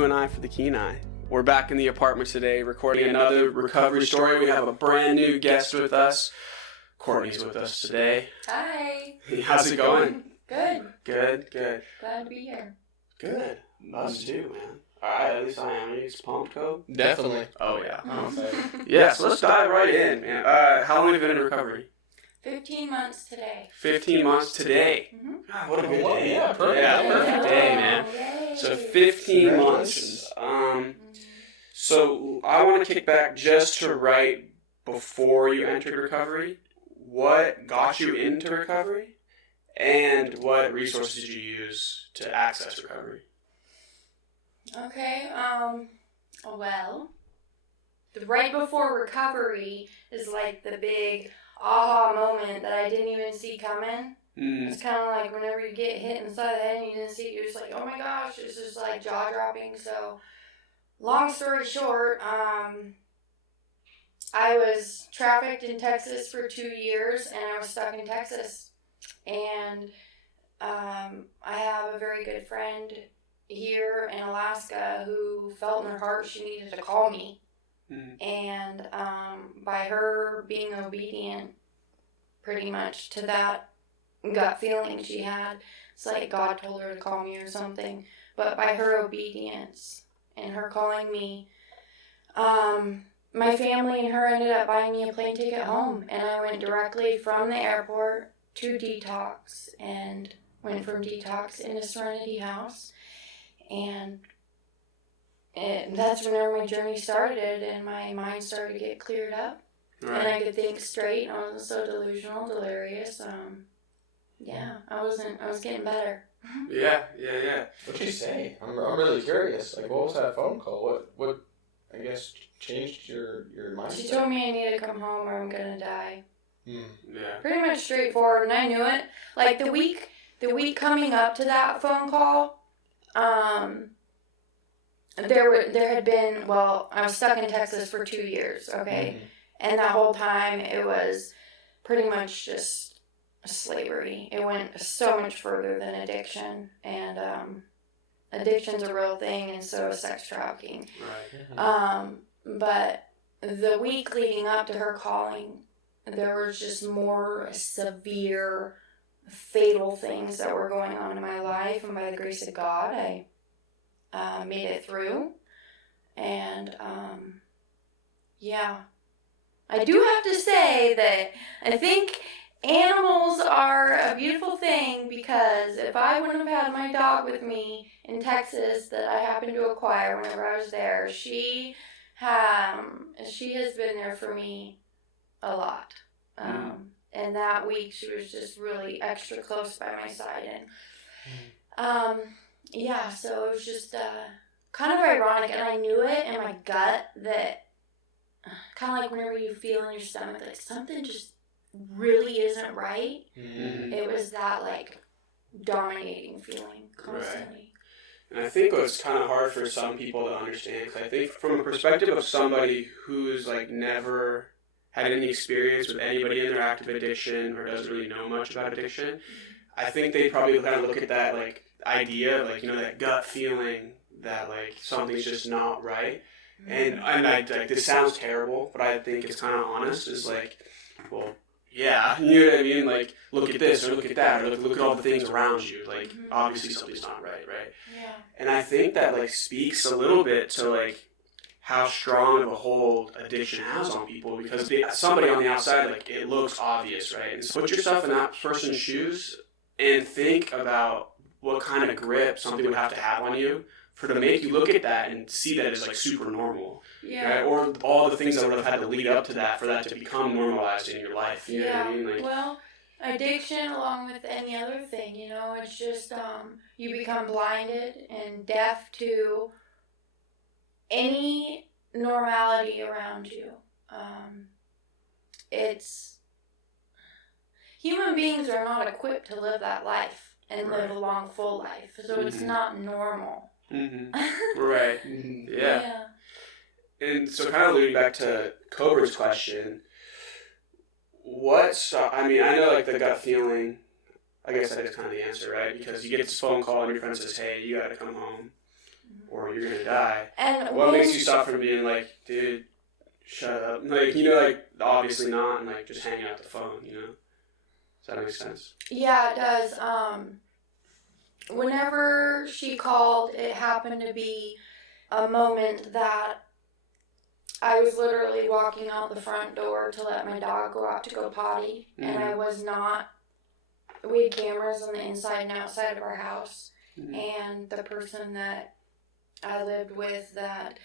you and I for the Kenai. We're back in the apartment today recording another recovery story. We have a brand new guest with us. Courtney's with us today. Hi. How's it going? Good. Good. Glad to be here. Good. Us too, man. Alright, at least I am. Are you pumped, Coe? Definitely. Oh, yeah. Mm-hmm. So let's dive right in, man. How long have you been in recovery? 15 months today. 15 months today. Mm-hmm. God, what a good day. Yeah, perfect. Yeah, perfect day, man. Yay. So 15 months. So I want to kick back just to right before you entered recovery. What got you into recovery? And what resources did you use to access recovery? Okay, well, the right before recovery is like the big aha moment that I didn't even see coming. It's kind of like whenever you get hit in the side of the head and you didn't see it, you're just like, oh my gosh, it's just like jaw-dropping. So, long story short, I was trafficked in Texas for 2 years, and I was stuck in Texas. And I have a very good friend here in Alaska who felt in her heart she needed to call me. And by her being obedient pretty much to that gut feeling she had, it's like God told her to call me or something. But by her obedience and her calling me, my family and her ended up buying me a plane ticket home, and I went directly from the airport to Detox, and went from Detox into Serenity House, and that's whenever my journey started, and my mind started to get cleared up, and I could think straight, and I wasn't so delusional, delirious. I was getting better. Yeah. What'd she say? I'm really curious. Like, what was that phone call? What I guess changed your mindset? She told me I needed to come home or I'm gonna die. Yeah. Pretty much straightforward, and I knew it. Like the week coming up to that phone call, there had been, I was stuck in Texas for 2 years, okay? And that whole time it was pretty much just slavery. It went so much further than addiction, and addiction's a real thing, and so is sex trafficking. Right. But the week leading up to her calling, there was just more severe, fatal things that were going on in my life, and by the grace of God, I made it through. And I do have to say that I think animals are a beautiful thing, because if I wouldn't have had my dog with me in Texas that I happened to acquire whenever I was there, she has been there for me a lot. And that week she was just really extra close by my side. And so it was just kind of ironic, and I knew it in my gut that kind of like whenever you feel in your stomach like something just really isn't right, it was that like dominating feeling constantly. Right. And I think what's kind of hard for some people to understand, because I think from a perspective of somebody who's like never had any experience with anybody in their active addiction or doesn't really know much about addiction, I think they probably kind of look at that like idea, like, you know, that gut feeling that like something's just not right. And I like, this sounds terrible, but I think it's kind of honest, is like, well, yeah, you know what I mean? Like, look at this or look at that, or look at all the things around you. Like, obviously something's not right? Yeah. And I think that like speaks a little bit to like how strong of a hold addiction has on people, because somebody on the outside, like, it looks obvious, right? And so put yourself in that person's shoes and think about what kind of grip something would have to have on you to make you look at that and see that as like super normal, right? Or all the things that would have had to lead up to that for that to become normalized in your life. You know what I mean? Like, well, addiction, along with any other thing, you know, it's just you become blinded and deaf to any normality around you. Human beings are not equipped to live that life and live a long, full life, so it's not normal. Right. Yeah. And so kind of alluding back to Coebryn's question, I know like the gut feeling, I guess that is kind of the answer, right? Because you get this phone call and your friend says, hey, you got to come home. or you're gonna die. And what makes you stop from being like, dude, shut up? Like, you know, like, obviously not, and like, just hanging out the phone, you know? Does that make sense? Yeah, it does. Whenever she called, it happened to be a moment that I was literally walking out the front door to let my dog go out to go potty, and I was not. We had cameras on the inside and outside of our house, and the person that I lived with that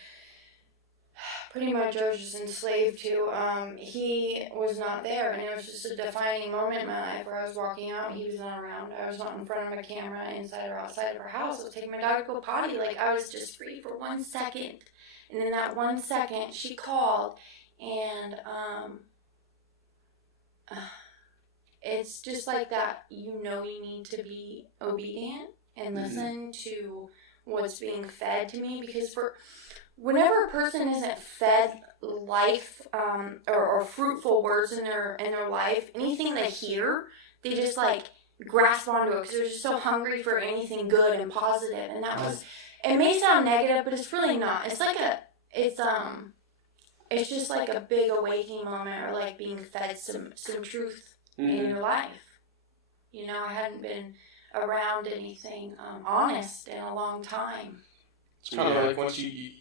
pretty much I was just enslaved to, he was not there, and it was just a defining moment in my life where I was walking out, he was not around, I was not in front of a camera inside or outside of our house, I was taking my dog to go potty, like, I was just free for 1 second, and in that 1 second, she called, and, it's just like that, you know you need to be obedient and listen to what's being fed to me, because whenever a person isn't fed life or fruitful words in their life, anything they hear, they just like grasp onto it because they're just so hungry for anything good and positive. And that was, it may sound negative, but it's really not. It's like it's just like a big awakening moment, or like being fed some truth in your life. You know, I hadn't been around anything honest in a long time. It's kind of like once you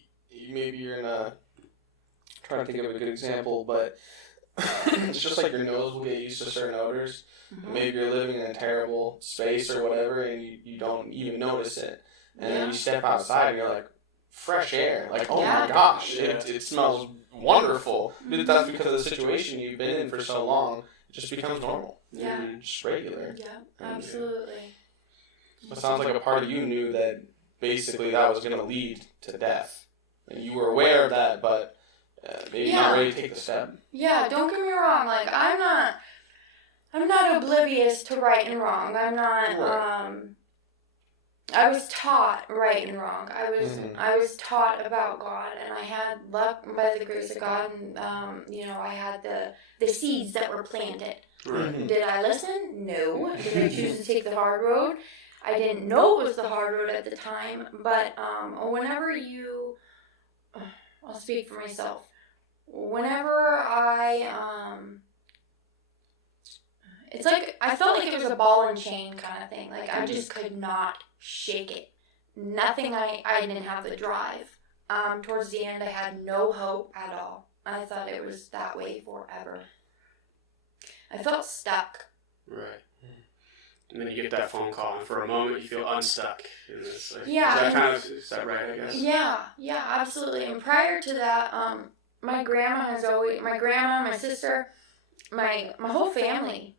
maybe you're in a, trying to think of a good example, but it's just like your nose will get used to certain odors. Maybe you're living in a terrible space or whatever, and you don't even notice it. And then you step outside and you're like, fresh air. Like, oh my gosh, it smells wonderful. But that's because of the situation you've been in for so long. It just becomes normal. Yeah. Just regular. Yeah, absolutely. It sounds like a part of you knew that basically that was going to lead to death. And you were aware of that, but maybe not ready to take the step. Yeah, don't get me wrong. Like, I'm not oblivious to right and wrong. I'm not. Right. I was taught right and wrong. I was taught about God, and I had luck by the grace of God, and you know, I had the seeds that were planted. Right. Did I listen? No. Did I choose to take the hard road? I didn't know it was the hard road at the time, but whenever you, I'll speak for myself. Whenever it's like, I felt like it was a ball and chain kind of thing. Like, I just could not shake it. Nothing, I didn't have the drive. Towards the end, I had no hope at all. I thought it was that way forever. I felt stuck. Right. And then you get that phone call, and for a moment you feel unstuck. And it's like, is that right, I guess? Yeah, absolutely. And prior to that, my grandma, my sister, my whole family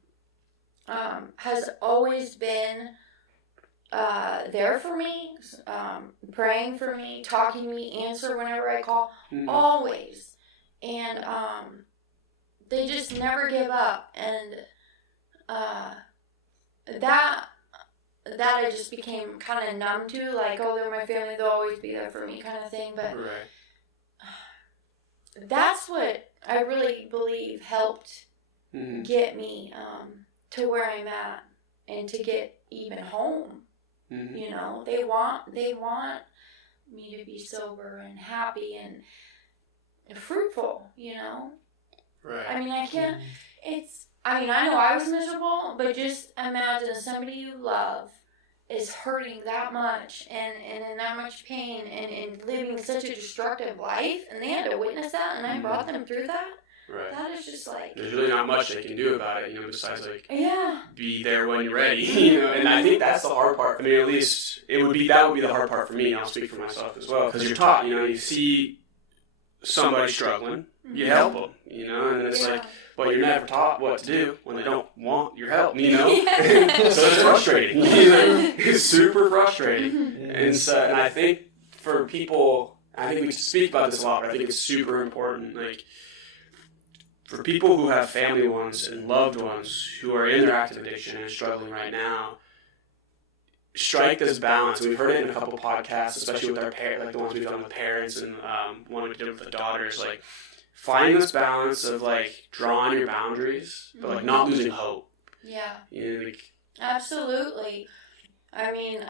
has always been there for me, praying for me, talking to me, answer whenever I call, always. And they just never give up. And that I just became kind of numb to, like, oh, they're my family, they'll always be there for me kind of thing. But that's what I really believe helped get me to where I'm at and to get even home. You know, they want me to be sober and happy and fruitful, you know. Right. I mean, I can't, I know I was miserable, but just imagine somebody you love is hurting that much and in that much pain and living such a destructive life, and they had to witness that, and I brought them through that. Right. That is just like, there's really not much they can do about it, you know, besides like be there when you're ready, you know. And I think that's the hard part. I mean, at least that would be the hard part for me. I'll speak for myself as well, because you're taught, you know, you see somebody struggling, you help them, you know, and it's like, but you're never taught what to do when they don't want your help, you know. So it's frustrating, you know. It's super frustrating, and I think for people, I think we speak about this a lot, but I think it's super important, like, for people who have family ones and loved ones who are in their active addiction and struggling right now, strike this balance. We've heard it in a couple podcasts, especially with our parents, like the ones we've done with parents and one we did with the daughters. Like, find this balance of like drawing your boundaries, but like not losing hope. Yeah. You know, like, absolutely. I mean,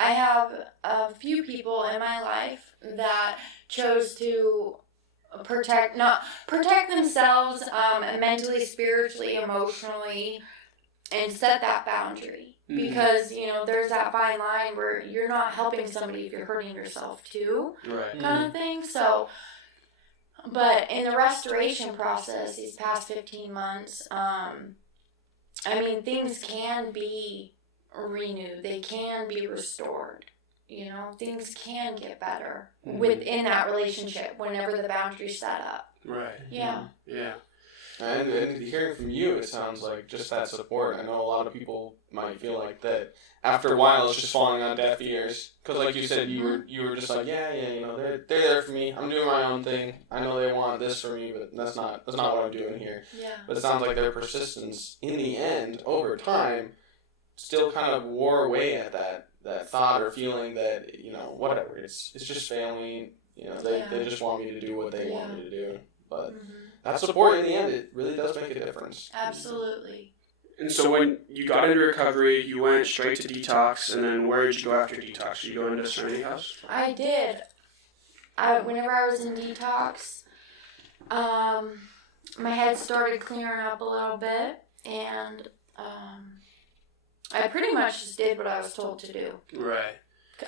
I have a few people in my life that chose to protect themselves mentally, spiritually, emotionally, and set that boundary. Because, you know, there's that fine line where you're not helping somebody if you're hurting yourself too, kind of thing. So, but in the restoration process, these past 15 months, I mean, things can be renewed. They can be restored. You know, things can get better within that relationship whenever the boundary's set up. Right. Yeah. Yeah. And hearing from you, it sounds like just that support. I know a lot of people might feel like that after a while it's just falling on deaf ears. Because like you said, you were just like, yeah, you know, they're there for me. I'm doing my own thing. I know they want this for me, but that's not what I'm doing here. Yeah. But it sounds like their persistence, in the end, over time, still kind of wore away at that thought or feeling that, you know, whatever, it's just family. You know, they just want me to do what they want me to do. But that support, in the end, it really does make a difference. Absolutely. And so when you got into recovery, you went straight to Detox, and then where did you go after Detox? Did you go into Serenity House? I did. Whenever I was in Detox, my head started clearing up a little bit, and I pretty much just did what I was told to do. Right.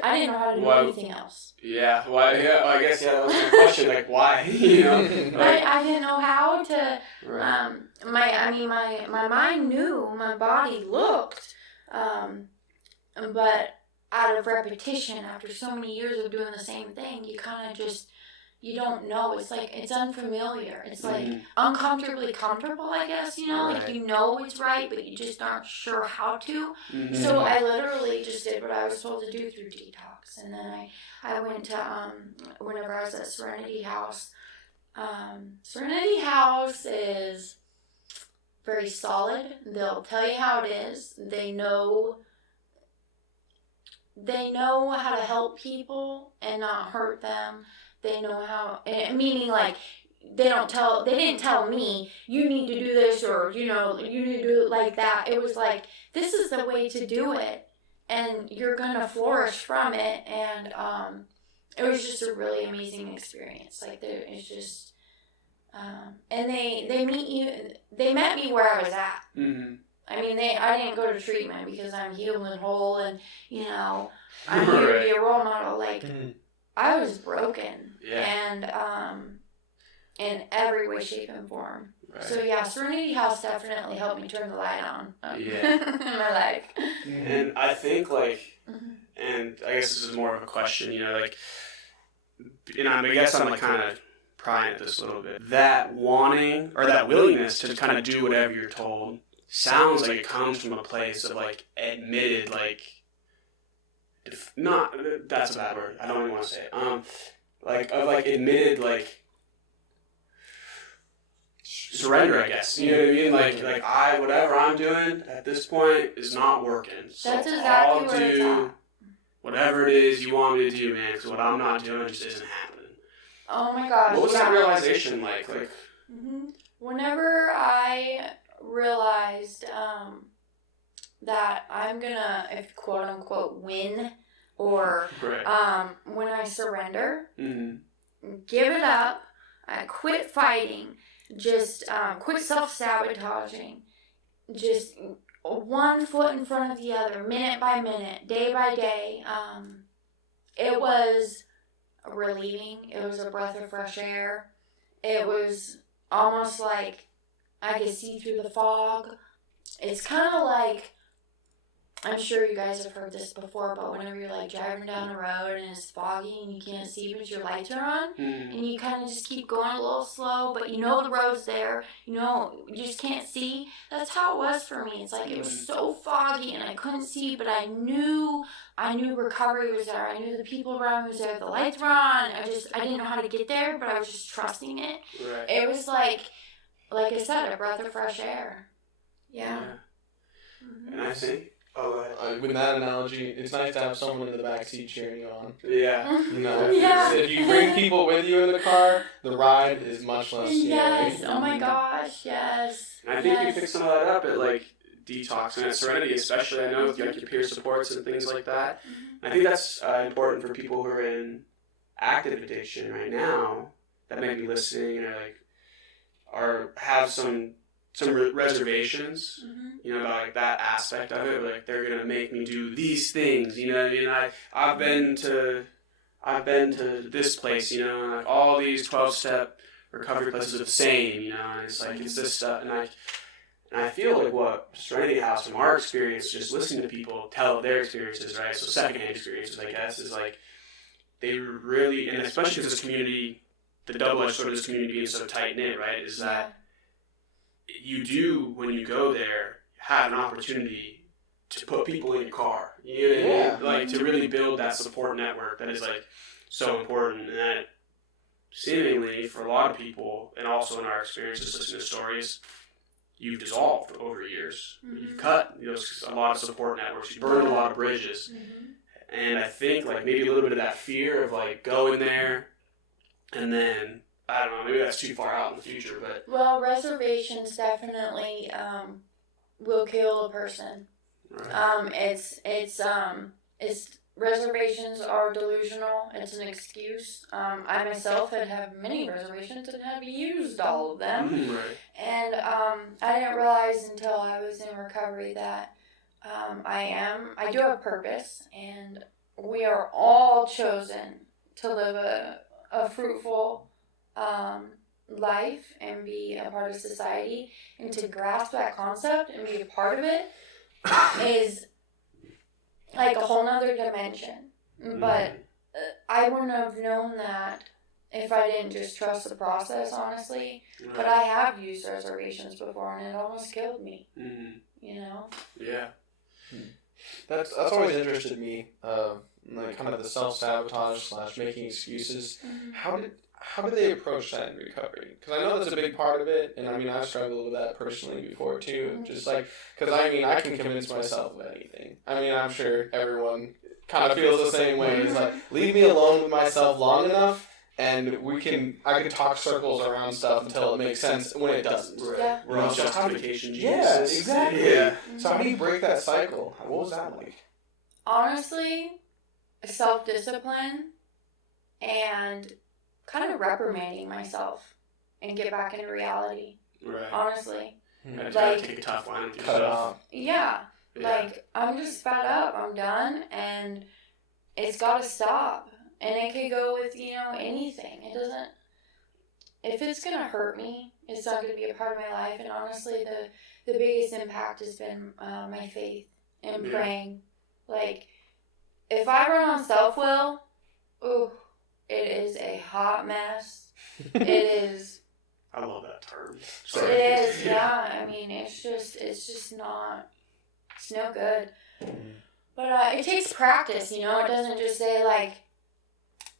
I didn't know how to do anything else. Yeah, well, I guess that was my question. Like, why? You know, like, I didn't know how to. Right. My mind knew, my body looked, but out of repetition, after so many years of doing the same thing, you kind of just. You don't know. It's like, it's unfamiliar. It's like uncomfortably comfortable, I guess, you know? Right. Like, you know it's right, but you just aren't sure how to. So I literally just did what I was told to do through Detox. And then I went to, whenever I was at Serenity House. Serenity House is very solid. They'll tell you how it is. They know how to help people and not hurt them. They know how, meaning like, they didn't tell me, you need to do this, or, you know, you need to do it like that. It was like, this is the way to do it, and you're going to flourish from it, and it was just a really amazing experience. Like, it's just, and they met me where I was at. I mean, I didn't go to treatment because I'm healed and whole, and, you know, I'm here to be a role model, like, I was broken, and in every way, shape, and form. Right. So yeah, Serenity House definitely helped me turn the light on in my life. And I think, like, and I guess this is more of a question, you know, like, and I guess I'm like kind of prying at this a little bit. That wanting or that willingness to kind of do whatever you're told sounds like it comes from a place of like admitted, like. Not that's a bad word. I don't even want to say it. Like admitted surrender, I guess. You know what I mean? Like whatever I'm doing at this point is not working. So that's exactly I'll do whatever it is you want me to do, man. Because what I'm not doing just isn't happening. Oh my gosh! What was that realization like? Whenever I realized that I'm gonna, if quote unquote, win, or when I surrender, give it up, quit fighting, just quit self-sabotaging, just one foot in front of the other, minute by minute, day by day. It was relieving. It was a breath of fresh air. It was almost like I could see through the fog. It's kind of like, I'm sure you guys have heard this before, but whenever you're like driving down the road and it's foggy and you can't see but your lights are on, and you kind of just keep going a little slow, but you know the road's there, you know, you just can't see. That's how it was for me. It's like it was so foggy and I couldn't see, but I knew recovery was there. I knew the people around me was there. The lights were on. I didn't know how to get there, but I was just trusting it. Right. It was like I said, a breath of fresh air. Yeah. And I think. With that analogy, it's nice to have someone in the backseat cheering you on. Yeah. You know, Yeah. if you bring people with you in the car, the ride is much less scary. Yes. Oh my gosh. Yes. And I think you pick some of that up at like Detox and at Serenity, especially, I know with like your peer supports and things like that. I think that's important for people who are in active addiction right now that may be listening or have some reservations, about like that aspect of it. Like they're gonna make me do these things, I've been to this place, like all these 12-step recovery places are the same, and it's like it's this stuff, and I feel like what Serenity House, from our experience, just listening to people tell their experiences, right? So secondhand experiences, I guess, is like they really, and especially this community, the double-edged sword of this community being so tight-knit, right, is that you do, when you go there, have an opportunity to put people in your car. You know what I mean? Like to really build that support network that is like so important, and that seemingly for a lot of people, and also in our experiences listening to stories, you've dissolved over years. You've cut a lot of support networks. You burned a lot of bridges. And I think like maybe a little bit of that fear of like going there and then, I don't know, maybe that's too far out in the future, but... Well, reservations definitely will kill a person. Right. It's reservations are delusional. It's an excuse. I myself had many reservations and have used all of them. Right. And I didn't realize until I was in recovery that I do have purpose, and we are all chosen to live a fruitful life and be a part of society, and to grasp that concept and be a part of it is like a whole nother dimension. But I wouldn't have known that if I didn't just trust the process, honestly. Right. But I have used reservations before, and it almost killed me. Yeah. That's always interested me, like kind of the self-sabotage / making excuses. How did they approach that in recovery? Because I know that's a big part of it, and I mean, I've struggled with that personally before too. Just like, because I mean, I can convince myself of anything. I mean, I'm sure everyone kind of feels the same way. It's like, leave me alone with myself long enough, and I can talk circles around stuff until it makes sense when it doesn't. Yeah. We're all justification. Yeah, exactly. Yeah. So how do you break that cycle? What was that like? Honestly, self-discipline and kind of reprimanding myself and get back into reality. Right. Honestly. I just gotta take a tough line with yourself. Yeah. Like, I'm just fed up. I'm done, and it's gotta stop. And it could go with, anything. It doesn't... If it's gonna hurt me, it's not gonna be a part of my life. And honestly, the biggest impact has been my faith and praying. Like, if I run on self-will, it is a hot mess. It is... I love that term. Sorry. It is, yeah. I mean, it's just not... It's no good. But it takes practice, It doesn't just say, like,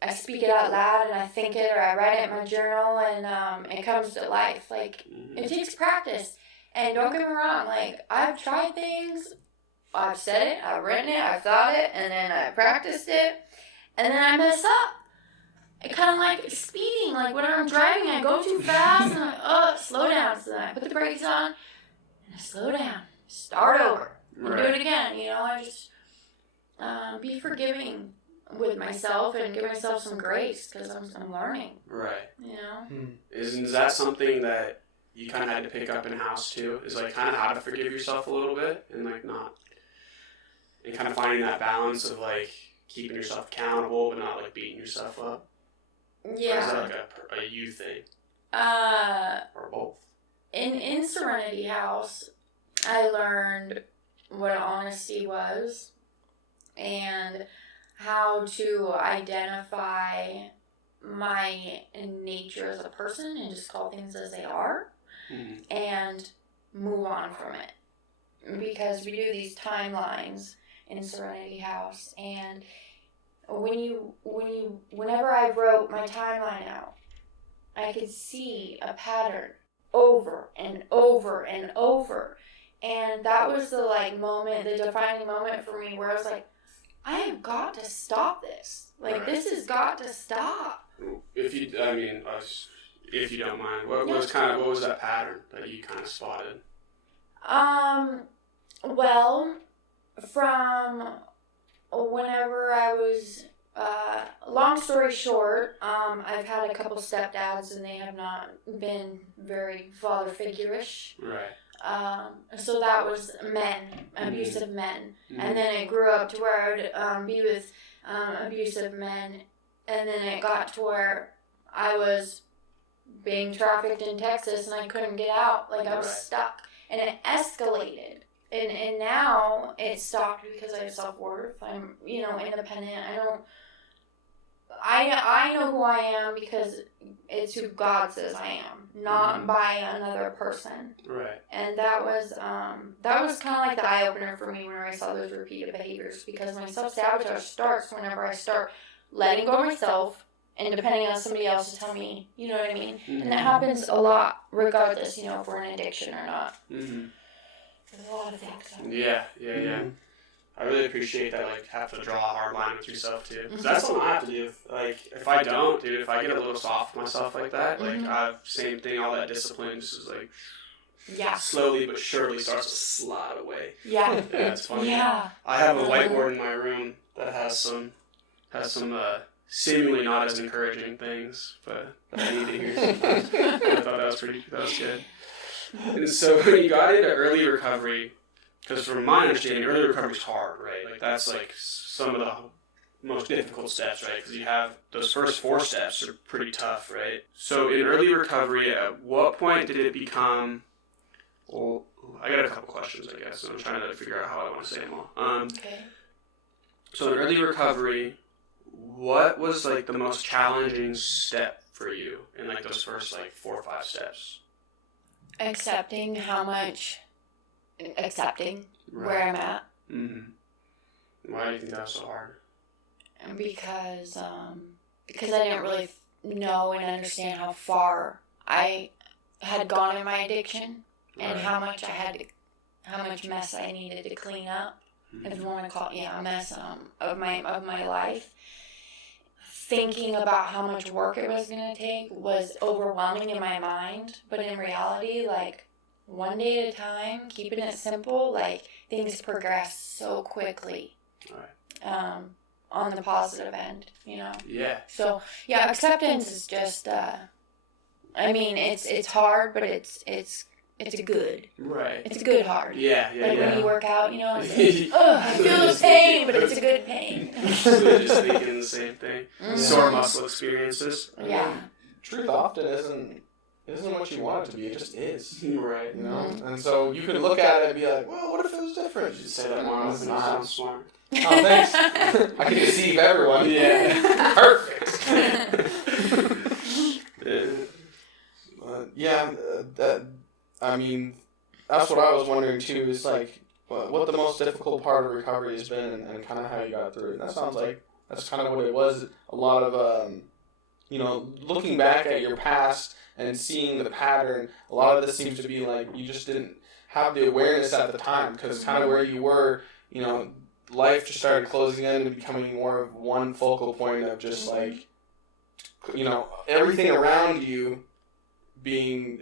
I speak it out loud and I think it, or I write it in my journal and it comes to life. Like, it takes practice. And don't get me wrong, like, I've tried things, I've said it, I've written it, I've thought it, and then I practiced it, and then I mess up. It kind of like speeding, like when I'm driving, I go too fast, and slow down. So then I put the brakes on, and I slow down, start over, and do it again. I just be forgiving with myself and give myself some grace, because I'm learning. Right. Is that something that you kind of had to pick up in house too? Is like kind of how to forgive yourself a little bit and like not, and kind of finding that balance of like keeping yourself accountable but not like beating yourself up. Yeah. Or is that like a you thing? Or both? In Serenity House, I learned what honesty was and how to identify my nature as a person and just call things as they are and move on from it. Because we do these timelines in Serenity House, and whenever I wrote my timeline out, I could see a pattern over and over and over. And that was the the defining moment for me, where I was like, I have got to stop this. Like, this has got to stop. If you don't mind, what was that pattern that you kind of spotted? Well, from whenever I was, long story short, I've had a couple stepdads and they have not been very father figure-ish. Right. So that was men, abusive men. And then it grew up to where I would be with abusive men. And then it got to where I was being trafficked in Texas and I couldn't get out. Like, I was stuck. And it escalated. And now it's stopped because I have self-worth. I'm, independent. I know who I am because it's who God says I am, not by another person. Right. And that was kind of like the eye-opener for me whenever I saw those repeated behaviors, because my self-sabotage starts whenever I start letting go of myself and depending on somebody else to tell me, you know what I mean? Mm-hmm. And that happens a lot, regardless, if we're in addiction or not. Mm-hmm. There's a lot of things. Yeah. I really appreciate that, like, have to draw a hard line with yourself, too. Because that's something I have to do. Like, if I don't, dude, if I get a little soft with myself like that, like, same thing, all that discipline just is, like, slowly but surely starts to slide away. Yeah. Yeah, it's funny. Yeah. I have a whiteboard in my room that has some seemingly not as encouraging things, but that I need to hear sometimes. I thought that was good. And so when you got into early recovery, because from my understanding, early recovery is hard, right? Like, that's like some of the most difficult steps, right? Because you have those first 4 steps are pretty tough, right? So in early recovery, at what point did it become? Well, I got a couple questions, I guess. I'm trying to figure out how I want to say them all. Okay. So in early recovery, what was like the most challenging step for you in like those first like 4 or 5 steps? Accepting where I'm at. Mm-hmm. Why do you think that was so hard? Because I didn't really know and understand how far I had gone in my addiction and how much mess I needed to clean up. If you want to call it, a mess of my life. Thinking about how much work it was going to take was overwhelming in my mind, but in reality, like, one day at a time, keeping it simple, like, things progress so quickly. Right. On the positive end, Yeah. So, acceptance is just, it's hard, but it's a good. Right. It's a good hard. Yeah. When you work out, it's like, I feel the pain, but it's a good pain. So just thinking the same thing. Mm-hmm. Sore muscle experiences. Yeah. Truth often isn't what you want it to be. It just is. Right. Mm-hmm. And so you can look at it and be like, well, what if it was different? You should say that more often. You sound smart. Oh, thanks. I can deceive everyone. Yeah. Perfect. That's what I was wondering too, is like what the most difficult part of recovery has been and kind of how you got through it. And that sounds like that's kind of what it was. A lot of, looking back at your past and seeing the pattern, a lot of this seems to be like you just didn't have the awareness at the time, because kind of where you were, life just started closing in and becoming more of one focal point of just like, everything around you being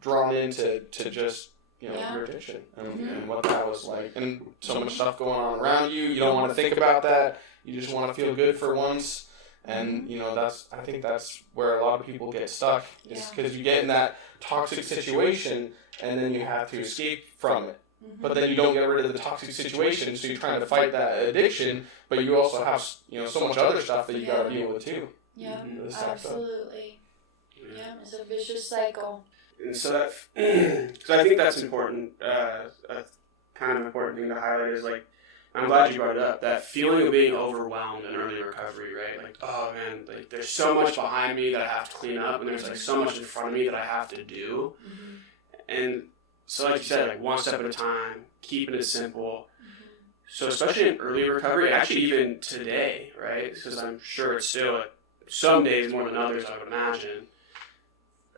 drawn into just your addiction and what that was like, and so much stuff going on around you. You don't want to think about that. You just want to feel good for once, and I think that's where a lot of people get stuck, is because you get in that toxic situation and then you have to escape from it. But then you don't get rid of the toxic situation, so you're trying to fight that addiction, but you also have so much other stuff that you got to deal with too. Yeah, absolutely. Yeah, it's a vicious cycle. And so I think that's important. A kind of important thing to highlight is, like, I'm glad you brought it up, that feeling of being overwhelmed in early recovery, right? Like, oh man, like there's so much behind me that I have to clean up, and there's like so much in front of me that I have to do. Mm-hmm. And so, like you said, like one step at a time, keeping it simple. Mm-hmm. So especially in early recovery, actually even today, right? Because I'm sure it's still some days more than others, I would imagine.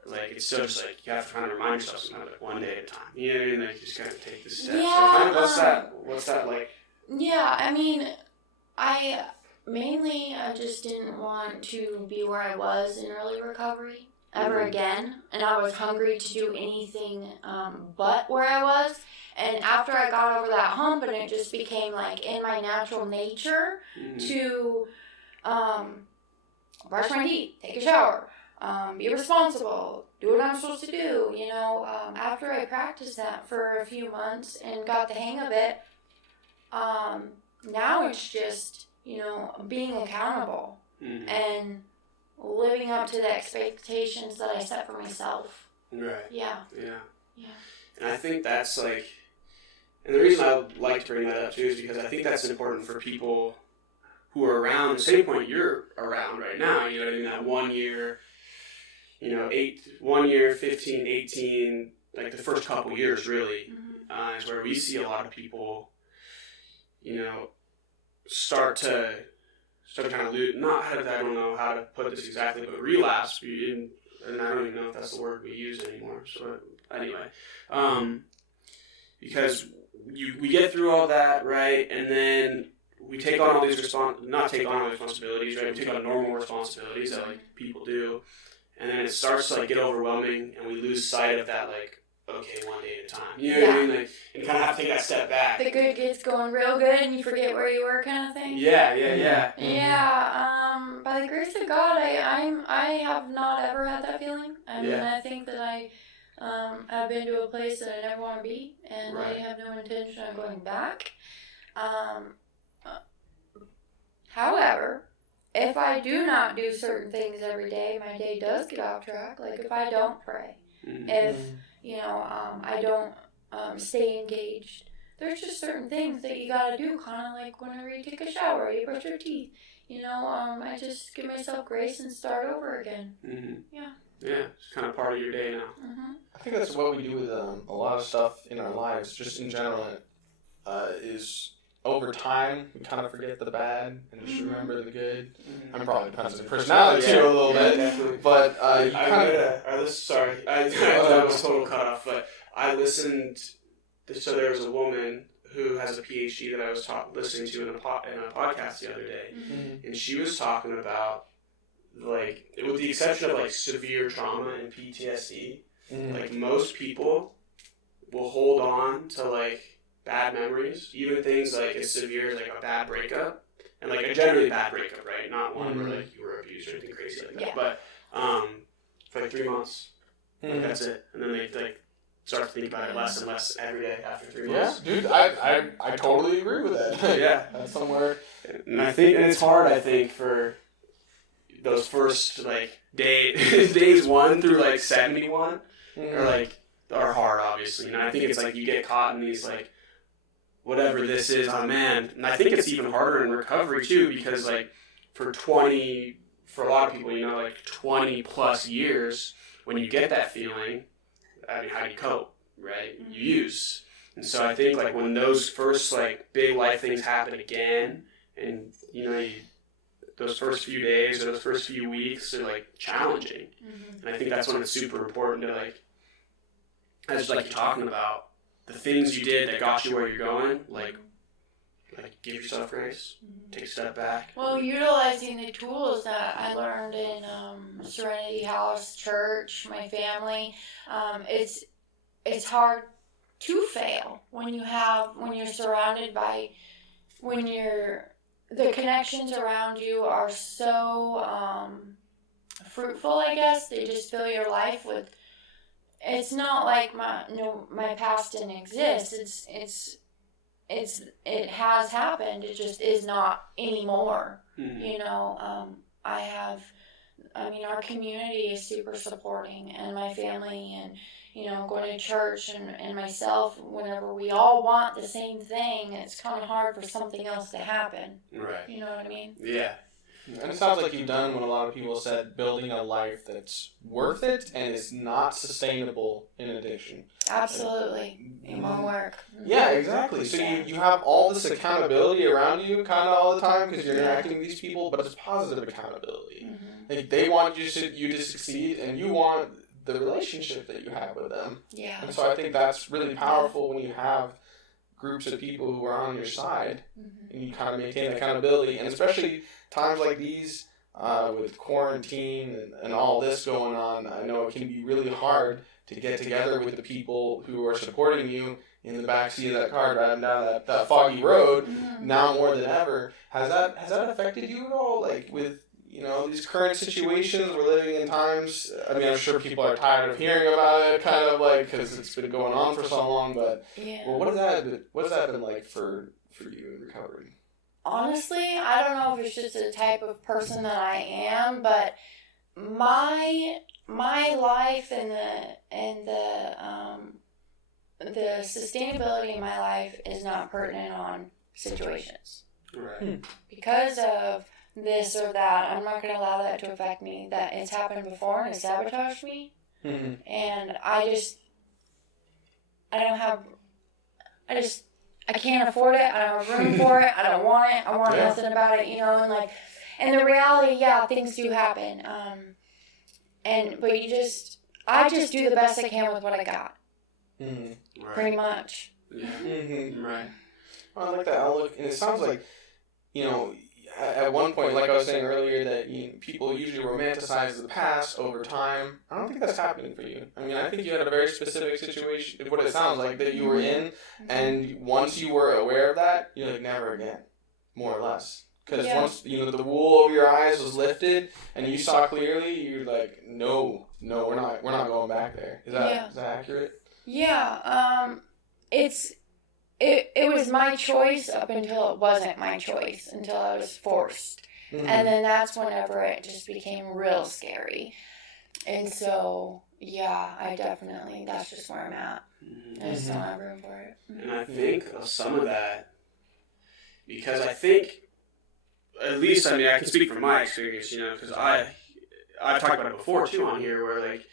Like, it's still just like you have to kind of remind yourself sometimes, like, one day at a time. You know what I mean? Like, you just kind of take the steps. Yeah, so kind of what's that like? Yeah, I just didn't want to be where I was in early recovery. ever again, and I was hungry to do anything but where I was. And after I got over that hump, and it just became like in my natural nature to brush my teeth, take a shower, be responsible, do what I'm supposed to do. You know, after I practiced that for a few months and got the hang of it, now it's just, you know, being accountable and living up to the expectations that I set for myself. Right. Yeah. And I think that's like, and the reason I like to bring that up too is because I think that's important for people who are around the same point you're around right now. You know what I mean? That 1 year, you know, 1 year, 15, 18, like the first couple years really, is where we see a lot of people, you know, start to kind of lose, I don't know how to put this exactly, but relapse, and I don't even know if that's the word we use anymore. So anyway, because we get through all that, right, and then we take on all these responsibilities, right? We take on normal responsibilities that like people do, and then it starts to like get overwhelming, and we lose sight of that like, okay, one day at a time. You know what I mean? Like, you kind of have to take that step back. The good gets going real good, and you forget where you were, kind of thing. Yeah. By the grace of God, I have not ever had that feeling. I mean, I think that I have been to a place that I never want to be, and I have no intention of going back. However, if I do not do certain things every day, my day does get off track. Like if I don't pray, if you know, I don't stay engaged. There's just certain things that you gotta do, kind of like whenever you take a shower, or you brush your teeth. You know, I just give myself grace and start over again. Yeah, it's kind of part of your day now. I think that's what we do with a lot of stuff in our lives, just in general, is over time we kind of forget the bad and just remember the good. I mean, probably depends on your personality too a little bit, definitely. But you kind of... Sorry, that was total cut off, but I listened, so there was a woman who has a PhD that I was listening to in a podcast the other day, and she was talking about, like, with the exception of, like, severe trauma and PTSD, like, most people will hold on to, like, bad memories, even things, like, as severe as, like, a bad breakup, and, like, a generally bad breakup, right? Not one where, like, you were abused or anything crazy like that, but, for, like, 3 months, like, that's it, and then they, like, start to think about it less and less every day after 3 months. Yeah, dude, I totally agree with that. Yeah. That's somewhere... And I think, and it's hard, I think, for those first, like, days 1 through, like, 71 are hard, obviously. And I think it's, like, you get caught in these, like, whatever this is, oh, man. And I think it's even harder in recovery, too, because, like, for a lot of people, you know, like, 20-plus years, when you get that feeling, I mean, how do you cope, right? You use. And so I think, like, when those first, like, big life things happen again, and, you know, those first few days or those first few weeks are, like, challenging. And I think that's when it's super important to, like, as like you're talking about, the things you did that got you where you're going, like give yourself grace, take a step back. Well, utilizing the tools that I learned in Serenity House, church, my family, it's hard to fail when you're surrounded by, the connections around you are so fruitful, I guess. They just fill your life with. It's not like my past didn't exist. It has happened. It just is not anymore. You know, our community is super supporting, and my family, and, you know, going to church, and myself, whenever we all want the same thing, it's kind of hard for something else to happen. Right. You know what I mean? Yeah. And it sounds like you've done what a lot of people said, building a life that's worth it and is not sustainable in addiction. Absolutely. In my work. Yeah, exactly. So you have all this accountability around you kind of all the time because you're interacting with these people, but it's positive accountability. Like, they want you to succeed, and you want the relationship that you have with them. Yeah. And so I think that's really powerful when you have groups of people who are on your side, and you kind of maintain accountability, and especially times like these with quarantine and all this going on, I know it can be really hard to get together with the people who are supporting you in the backseat of that car driving down that foggy road. Now more than ever, has that affected you at all? Like with these current situations, we're living in times. I mean, I'm sure people are tired of hearing about it, kind of like because it's been going on for so long. But well, what has that been like for you in recovery? Honestly, I don't know if it's just the type of person that I am, but my life and the sustainability in my life is not pertinent on situations. Right. Because of this or that, I'm not going to allow that to affect me. That it's happened before and it sabotaged me. And I can't afford it. I don't have room for it. I don't want it. I want nothing about it, and the reality, things do happen. But I just do the best I can with what I got. Right. Pretty much. Yeah. Right. Well, I like that outlook, and it sounds like, at one point, like I was saying earlier, that people usually romanticize the past over time. I don't think that's happening for you. I mean, I think you had a very specific situation, what it sounds like, that you were in, and once you were aware of that, you're like, never again, more or less. Because once, the wool over your eyes was lifted, and you saw clearly, you're like, no, we're not going back there. Is that accurate? Yeah, It was my choice up until it wasn't my choice, until I was forced. And then that's whenever it just became real scary. And so, I definitely, that's just where I'm at. I just don't have room for it. And I think of some of that, because I think, at least, I can speak from my experience, because I've talked about it before, too, on here, where, like,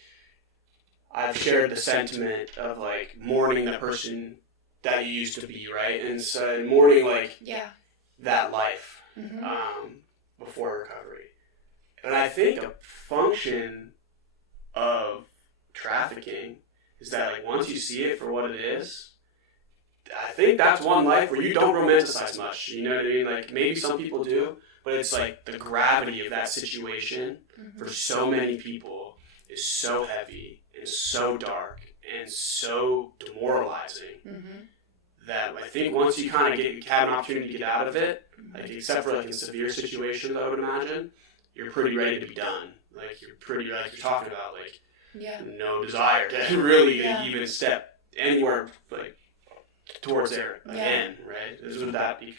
I've shared the sentiment of, like, mourning the person that you used to be, right? And so mourning, like, that life before recovery. And I think a function of trafficking is that, like, once you see it for what it is, I think that's one life where you don't romanticize much. You know what I mean? Like, maybe some people do, but it's like the gravity of that situation for so many people is so heavy and so dark and so demoralizing that I think once you kind of have an opportunity to get out of it, like, except for, like, in severe situations, I would imagine, you're pretty ready to be done. Like, you're pretty, like you're talking about, like, no desire to really even step anywhere, like, towards there again, right? Would that be?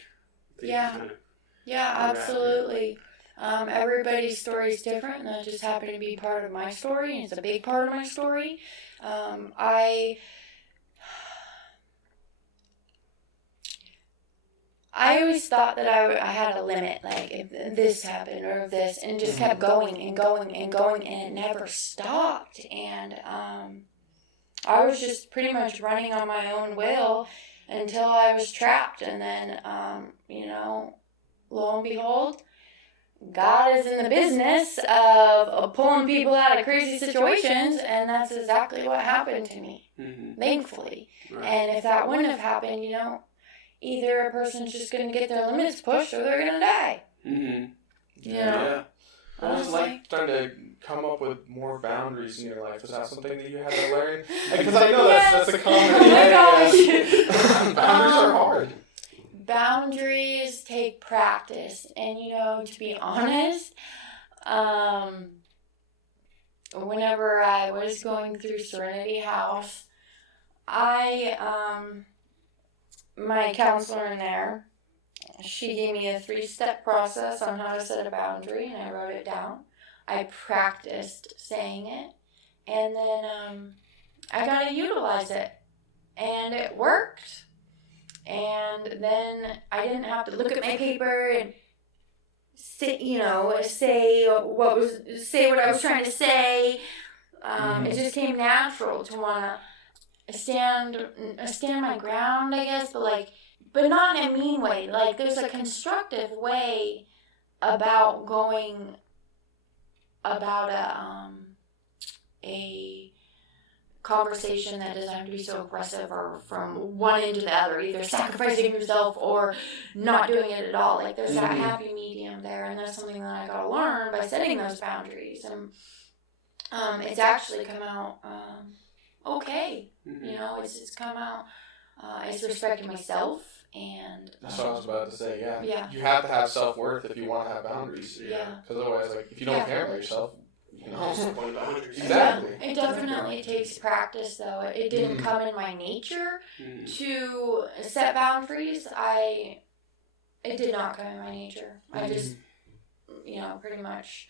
Absolutely. Everybody's story is different, and that just happened to be part of my story, and it's a big part of my story. I always thought that I had a limit, like, if this happened or if this, and just kept going and going and going, and it never stopped. And I was just pretty much running on my own will until I was trapped. And then, lo and behold, God is in the business of pulling people out of crazy situations, and that's exactly what happened to me, thankfully. Right. And if that wouldn't have happened, either a person's just going to get their limits pushed or they're going to die. What was it like trying to come up with more boundaries in your life? Was that something that you had to learn? Because I know that's a common thing. Boundaries are hard. Boundaries take practice. And, to be honest, whenever I was going through Serenity House, my counselor in there, she gave me a 3-step process on how to set a boundary, and I wrote it down. I practiced saying it, and then I got to utilize it, and it worked. And then I didn't have to look at my paper and say what I was trying to say. It just came natural to want to stand my ground, I guess, but not in a mean way. Like, there's a constructive way about going about a conversation that doesn't have to be so aggressive or from one end to the other, either sacrificing yourself or not doing it at all. Like there's that happy medium there, and that's something that I got to learn by setting those boundaries. And it's actually come out okay. You know, it's come out. It's respecting myself, and that's what I was about to say. Yeah. You have to have self-worth if you want to have boundaries. Yeah. Because otherwise, like, if you don't care about yourself, you know, what's the point of boundaries? Exactly. Yeah, it definitely takes practice, though. It didn't come in my nature to set boundaries. It did not come in my nature. I just, you know, pretty much,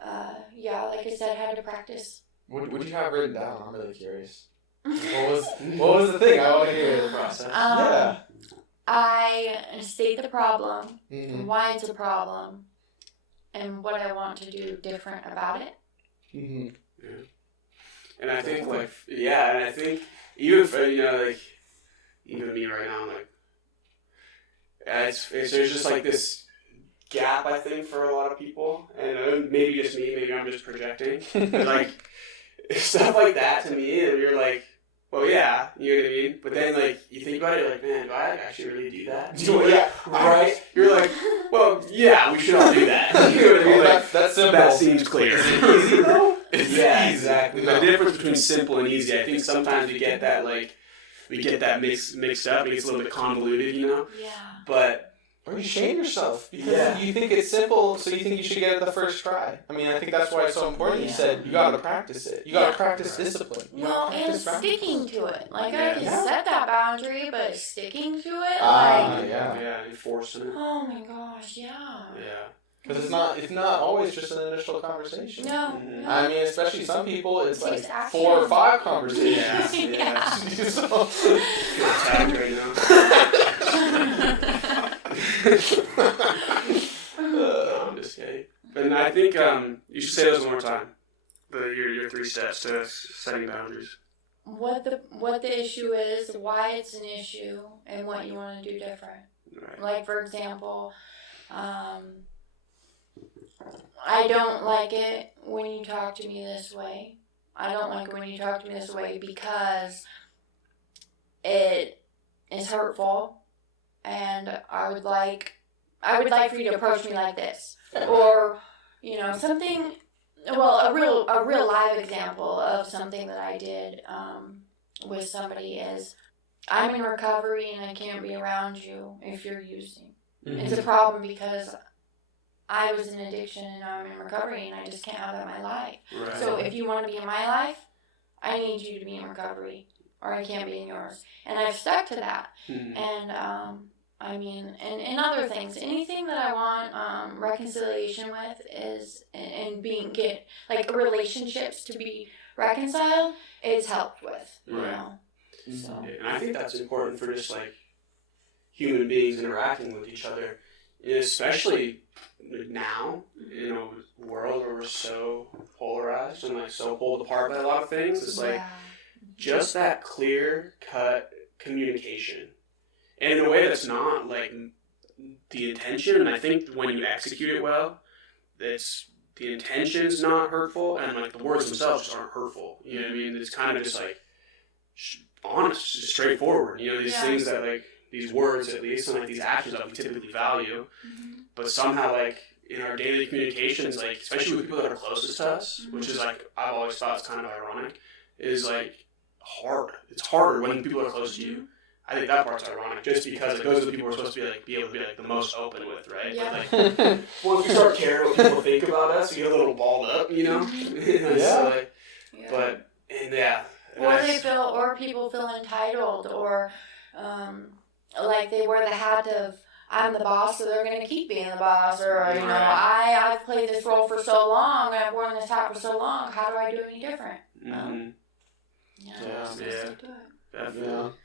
like I said, had to practice. What would you have written down? I'm really curious. What was the thing? I want to hear the process. I state the problem, why it's a problem, and what I want to do different about it. Yeah. And I think, even for, you know, like, even me right now, like, there's just like this gap, I think, for a lot of people, and maybe just me, maybe I'm just projecting, but, like, stuff like that to me, and you're like, well, yeah, you know what I mean? But then, like, you think about it, like, man, do I actually really do that? Yeah, right? You're like, well, yeah, we should all do that. You know what I mean? Like, that's simple. That seems clear. Is it easy, though? Yeah, exactly. The difference between simple and easy, I think sometimes we get that, like, mixed up, and it gets a little bit convoluted, you know? Yeah. But... Or you shame yourself because you think it's simple, so you think you should get it the first try. I mean, I think that's why it's so important. You said you gotta practice it. You gotta practice discipline. And sticking to it. Like, I can set that boundary, but sticking to it, enforcing it. Oh my gosh, yeah. Because it's not always just an initial conversation. No. I mean, especially some people, it's like action. 4 or 5 conversations. So, attacked right now. No, I'm just kidding. But I think you should say those one more time. Your 3 steps to setting boundaries. What the issue is, why it's an issue, and what you want to do different. Right. Like, for example, I don't like it when you talk to me this way. I don't like it when you talk to me this way because it is hurtful, and I would like for you to approach me like this, or, you know, something. Well, a real live example of something that I did with somebody is, I'm in recovery and I can't be around you if you're using. It's a problem because I was in addiction and now I'm in recovery and I just can't have that in my life. Right. So if you want to be in my life, I need you to be in recovery or I can't be in yours. And I've stuck to that. And I mean, and other things, anything that I want reconciliation with is, and get relationships to be reconciled, it's helped with, you know. So. And I think that's important for just like human beings interacting with each other, especially now in a world where we're so polarized and like so pulled apart by a lot of things. It's like just that clear cut communication. And in a way that's not like the intention, and I think when you execute it well, the intention's not hurtful, and like the words themselves just aren't hurtful. You know what I mean? It's kind of just like honest, just straightforward. You know, these things that like these words at least, and like these actions that we typically value, but somehow like in our daily communications, like especially with people that are closest to us, which is like I've always thought is kind of ironic, is like hard. It's harder when people are close to you. I think that part's ironic, just because like, those are the people we're supposed to be able to be like the most open with, right? Yeah. But like, once we start caring what people think about us, we get a little balled up, you know? So, like, but or people feel entitled, or like they wear the hat of I'm the boss, so they're gonna keep being the boss, or you know, I've played this role for so long, I've worn this hat for so long. How do I do any different? Yeah,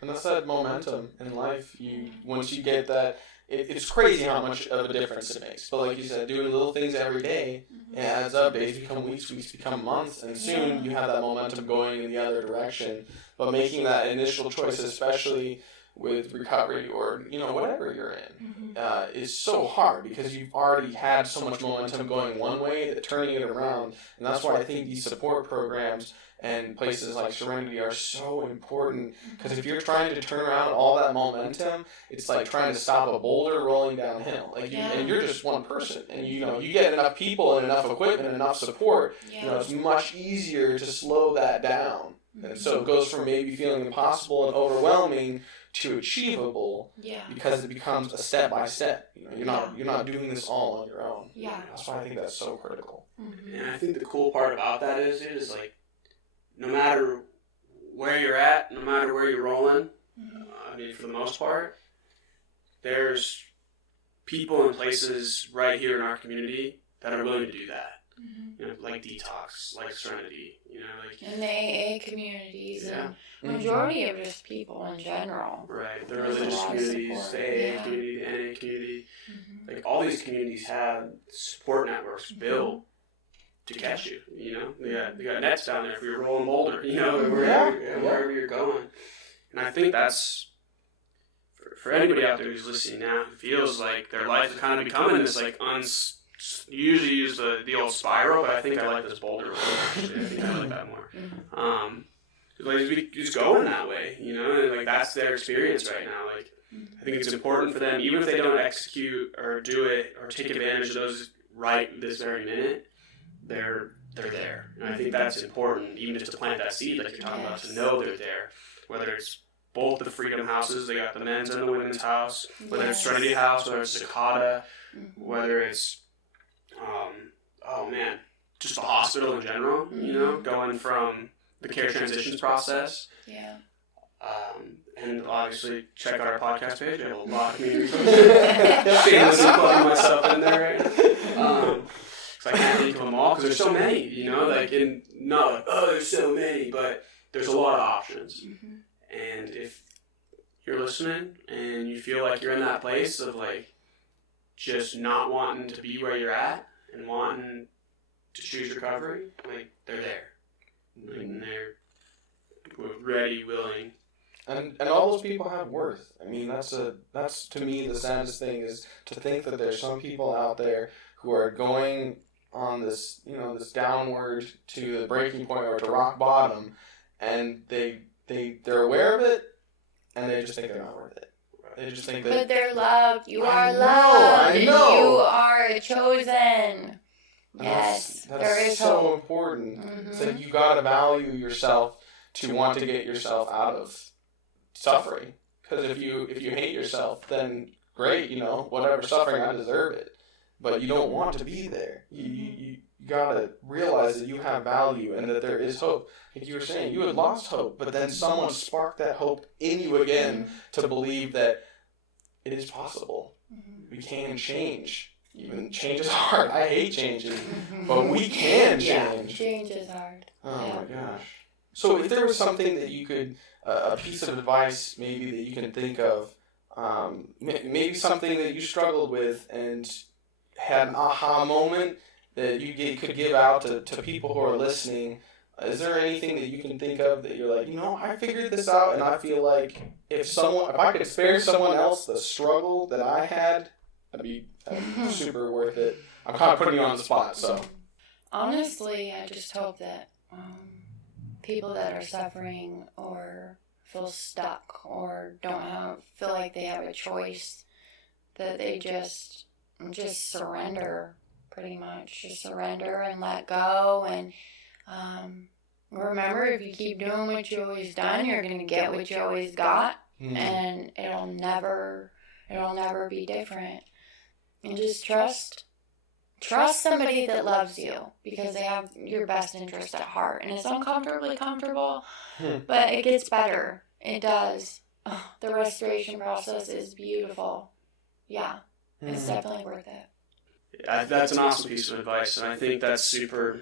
and that's that momentum in life. Once you get that, it's crazy how much of a difference it makes. But like you said, doing little things every day, it adds up. Days become weeks, weeks become months, and soon you have that momentum going in the other direction. But making that initial choice, especially with recovery or, whatever you're in, is so hard because you've already had so much momentum going one way that turning it around. And that's why I think these support programs and places like Serenity are so important, because if you're trying to turn around all that momentum, it's like trying to stop a boulder rolling downhill. And you're just one person, and you get enough people and enough equipment and enough support, it's much easier to slow that down. And so it goes from maybe feeling impossible and overwhelming to achievable, because it becomes a step by step. You're not doing this all on your own. That's why I think that's so critical. And I think the cool part about that is like, no matter where you're at, no matter where you're rolling, I mean, for the most part, there's people and places right here in our community that are willing to do that. Like Detox, like Serenity, and the AA communities, and majority of just people in general. Right, the religious communities, the AA community, the NA community, like all these communities have support networks built to catch you. They got nets down there if you're rolling boulder, wherever you're going. And I think that's for anybody out there who's listening now who feels like their life is kind of becoming this like you usually use the old spiral, but I think I like this boulder roll. Actually, I think I like that more. Like just going that way, and like that's their experience right now. Like I think it's important for them, even if they don't execute or do it or take advantage of those right this very minute, they're there. And I think that's important, even just to plant that seed, like you're talking about, to know they're there. Whether it's both the Freedom Houses, they got the men's and the women's house, whether it's Serenity House, whether it's Dakota, whether it's just the hospital in general, going from the care transitions process. And obviously check out our podcast page. I have a lot of community. Shamelessly plugging myself in there right now. I can't think of them all because there's so many, there's so many, but there's a lot of options. And if you're listening and you feel like you're in that place of like just not wanting to be where you're at and wanting to choose recovery, like they're there. And they're ready, willing. And all those people have worth. I mean, that's to me the saddest thing, is to think that there's some people out there who are going on this, this downward to the breaking point or to rock bottom, and they're aware of it, and they just think they're not worth it. They just think that. But they're loved. You are loved. I know. You are chosen. Yes, there is so hope. Important. It's like you gotta value yourself to want to get yourself out of suffering. Because if you hate yourself, then great, whatever suffering, I deserve it. But you don't want to be there. You gotta realize that you have value and that there is hope. Like you were saying, you had lost hope, but then someone sparked that hope in you again to believe that it is possible. We can change. Even change is hard. I hate changing, but we can change. Change is hard. Oh my gosh. So if there was something that you could, a piece of advice maybe that you can think of, maybe something that you struggled with and had an aha moment that you could give out to people who are listening, is there anything that you can think of that you're like, I figured this out and I feel like if I could spare someone else the struggle that I had, that'd be super worth it. I'm kind of putting you on the spot, so. Honestly, I just hope that people that are suffering or feel stuck or feel like they have a choice, that they just surrender, pretty much. Just surrender and let go. And remember, if you keep doing what you always done, you're going to get what you always got. And it'll never be different. And just trust somebody that loves you, because they have your best interest at heart. And it's uncomfortably comfortable, but it gets better. It does. Oh, the restoration process is beautiful. Yeah, it's definitely worth it. Yeah, that's an awesome piece of advice, and I think that's super,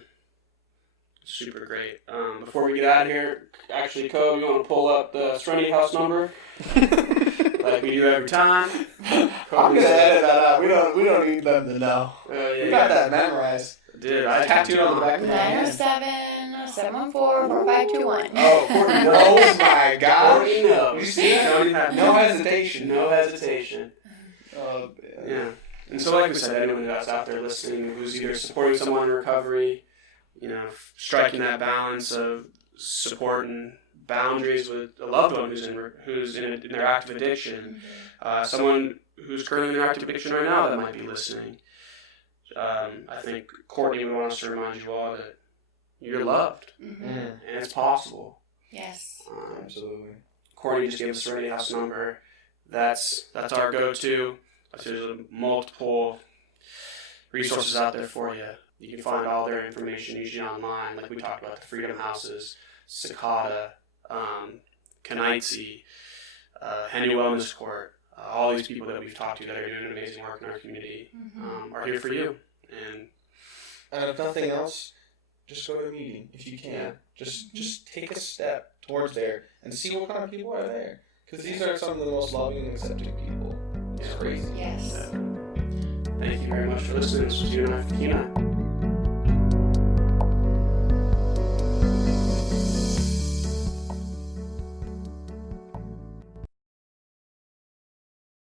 super great. Before we get out of here, actually, Kobe, you want to pull up the Serenity House number? Like we do every time. I'm gonna edit that out. We don't need them to know. We got that memorized. Dude, I tattooed on the back of my hand. 907 714-4521. Oh, Courtney knows. Oh my gosh. Courtney knows. You see that? Don't even have No hesitation. No hesitation. Oh, man. Yeah. And so, like we said, anyone that's out there listening who's either supporting someone in recovery, striking that balance of support and boundaries with a loved one who's in their active addiction, someone who's currently in their active addiction right now that might be listening. I think Courtney would want us to remind you all that you're loved, and it's possible. Yes. Absolutely. Courtney just gave us the Ready House number. That's our go-to. There's multiple resources out there for you. You can find all their information usually online, like we talked about, the Freedom Houses, Cicada, Kenai, Henry Wellness Court. All these people that we've talked to that are doing amazing work in our community are here for you. And if nothing else, just go to a meeting if you can. Just take a step towards there and see what kind of people are there. Because these are some of the most loving and accepting people. It's crazy. Yes. Thank you very much for listening. This was you and I, Kenai.